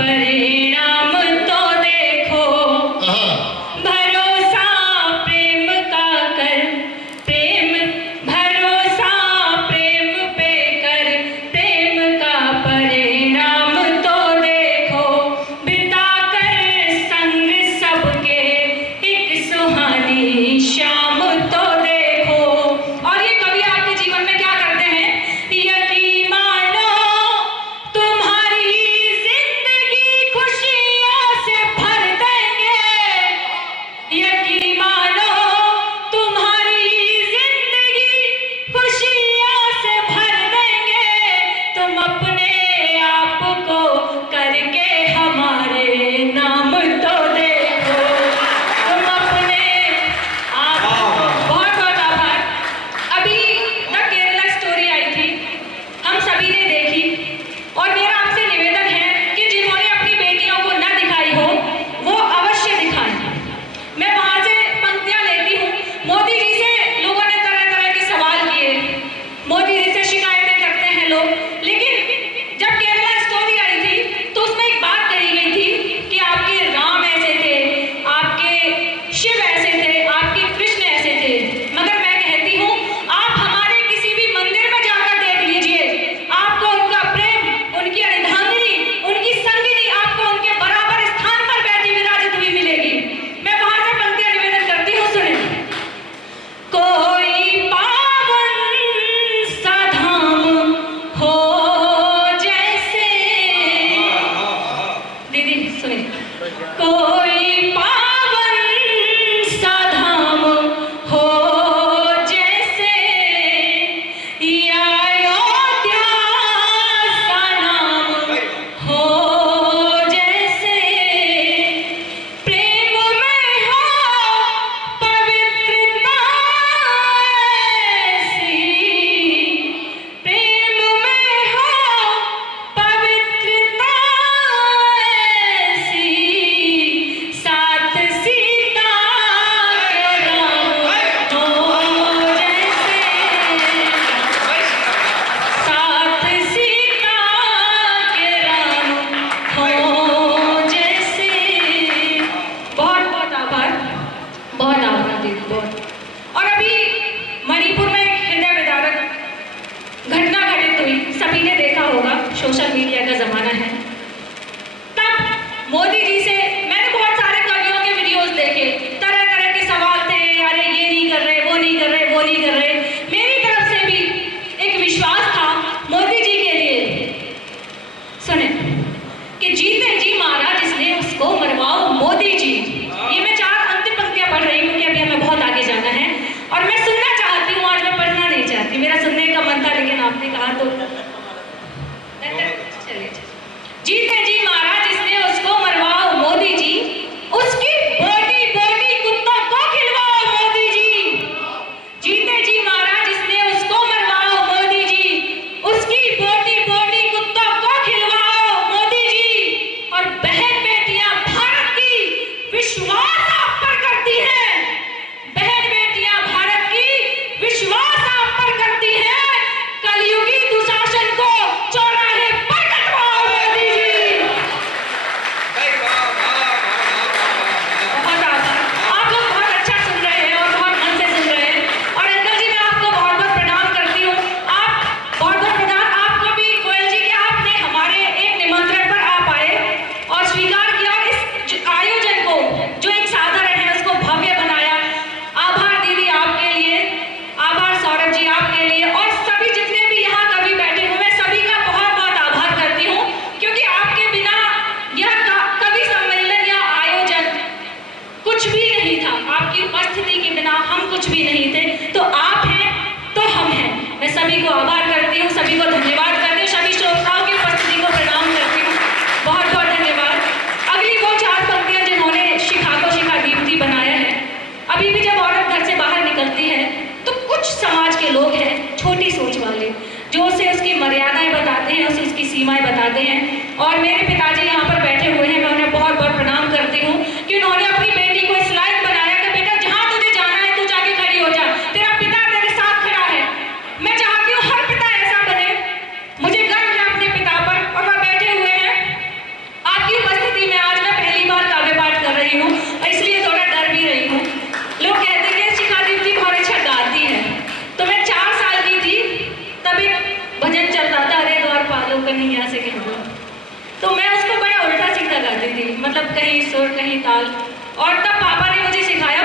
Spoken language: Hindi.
परिणाम तो देखो, भरोसा प्रेम का कर, प्रेम भरोसा प्रेम पे कर, प्रेम का परिणाम तो देखो, बिता कर संग सबके एक सुहानी शाम तो देखो। और ये कवि आपके जीवन में क्या करते हैं? यकीन मानो तुम्हारी जिंदगी खुशियों से भर देंगे, यकीन मानो तुम्हारी जिंदगी खुशियों से भर देंगे, तुम अपने आप को करके हमारे नाम तो देखो, तुम अपने आप को। बहुत बहुत आभार। अभी द केरला स्टोरी आई थी, हम सभी ने देखी, और मेरा आपसे निवेदन है कि जिन्होंने अपनी बेटियों को न दिखाई हो वो अवश्य दिखाएं। मैं वहां से पंक्तियां लेती हूँ। मोदी जी से लोगों ने तरह तरह के सवाल किए, मोदी जी से शिकायतें करते हैं लोग, लेकिन जब केरला स्टोरी आई थी तो उसमें एक बात कही गई थी कि आपके राम ऐसे थे, आपके शिव ऐसे थे, आपके कृष्ण ऐसे थे। मगर मैं कहती हूँ आप हमारे किसी भी मंदिर में जाकर देख लीजिए, आपको उनका प्रेम, उनकी अर्धांगिनी, उनकी संगिनी आपको उनके बराबर स्थान पर बैठी विराजित हुई मिलेगी। मैं वहां से पंक्तियां निवेदन करती हूँ, सुने। कोई पावन सा धाम हो जैसे, दीदी सुने, कोई पावन सा धाम हो जैसे, या अयोध्या सा नाम हो जैसे, प्रेम में हो पवित्रता ऐसी, प्रेम में हो पवित्रता ऐसी, साथ सीधा गाती थी, मतलब कहीं सुर कहीं ताल। और तब पापा ने मुझे सिखाया,